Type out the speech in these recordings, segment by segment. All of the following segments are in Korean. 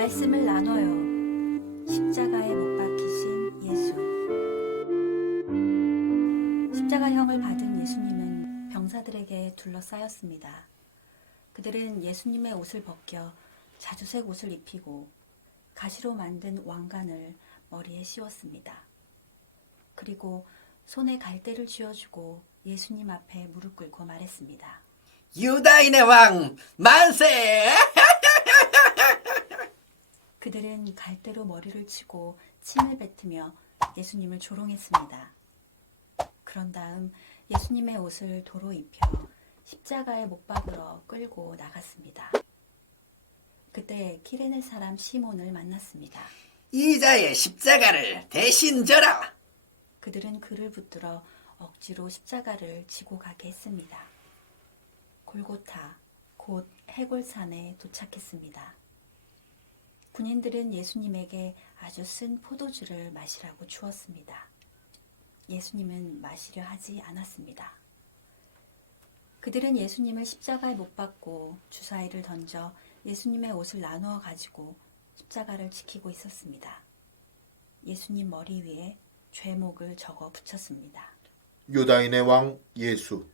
말씀을 나눠요. 십자가에 못 박히신 예수. 십자가형을 받은 예수님은 병사들에게 둘러싸였습니다. 그들은 예수님의 옷을 벗겨 자주색 옷을 입히고 가시로 만든 왕관을 머리에 씌웠습니다. 그리고 손에 갈대를 쥐어주고 예수님 앞에 무릎 꿇고 말했습니다. 유다인의 왕 만세! 그들은 갈대로 머리를 치고 침을 뱉으며 예수님을 조롱했습니다. 그런 다음 예수님의 옷을 도로 입혀 십자가에 못 박으러 끌고 나갔습니다. 그때 키레네 사람 시몬을 만났습니다. 이자의 십자가를 대신 져라. 그들은 그를 붙들어 억지로 십자가를 지고 가게 했습니다. 골고타, 곧 해골산에 도착했습니다. 군인들은 예수님에게 아주 쓴 포도주를 마시라고 주었습니다. 예수님은 마시려 하지 않았습니다. 그들은 예수님을 십자가에 못 박고 주사위를 던져 예수님의 옷을 나누어 가지고 십자가를 지키고 있었습니다. 예수님 머리 위에 죄목을 적어 붙였습니다. 유다인의 왕 예수.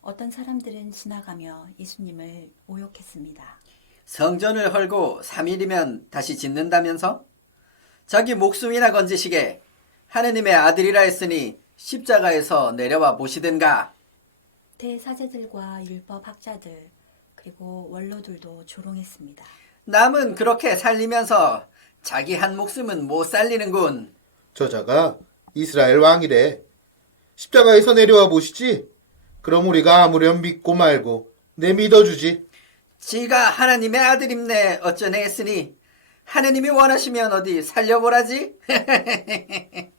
어떤 사람들은 지나가며 예수님을 모욕했습니다. 성전을 헐고 3일이면 다시 짓는다면서? 자기 목숨이나 건지시게 하느님의 아들이라 했으니 십자가에서 내려와 보시든가. 대사제들과 율법 학자들 그리고 원로들도 조롱했습니다. 남은 그렇게 살리면서 자기 한 목숨은 못 살리는군. 저자가 이스라엘 왕이래. 십자가에서 내려와 보시지. 그럼 우리가 아무렴 믿고 말고 내 믿어주지. 지가 하나님의 아들임네 어쩌네 했으니 하느님이 원하시면 어디 살려보라지?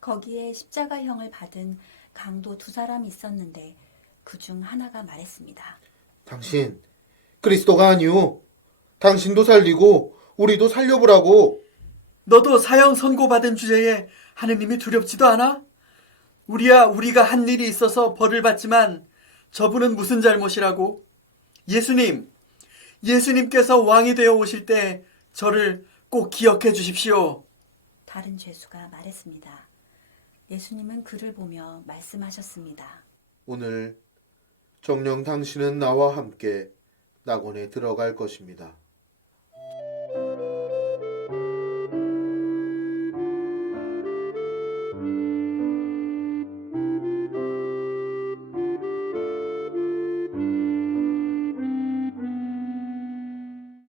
거기에 십자가형을 받은 강도 두 사람이 있었는데 그 중 하나가 말했습니다. 당신 그리스도가 아니오. 당신도 살리고 우리도 살려보라고. 너도 사형 선고받은 주제에 하느님이 두렵지도 않아? 우리야 우리가 한 일이 있어서 벌을 받지만 저분은 무슨 잘못이라고? 예수님, 예수님께서 왕이 되어 오실 때 저를 꼭 기억해 주십시오. 다른 죄수가 말했습니다. 예수님은 그를 보며 말씀하셨습니다. 오늘 정령 당신은 나와 함께 낙원에 들어갈 것입니다.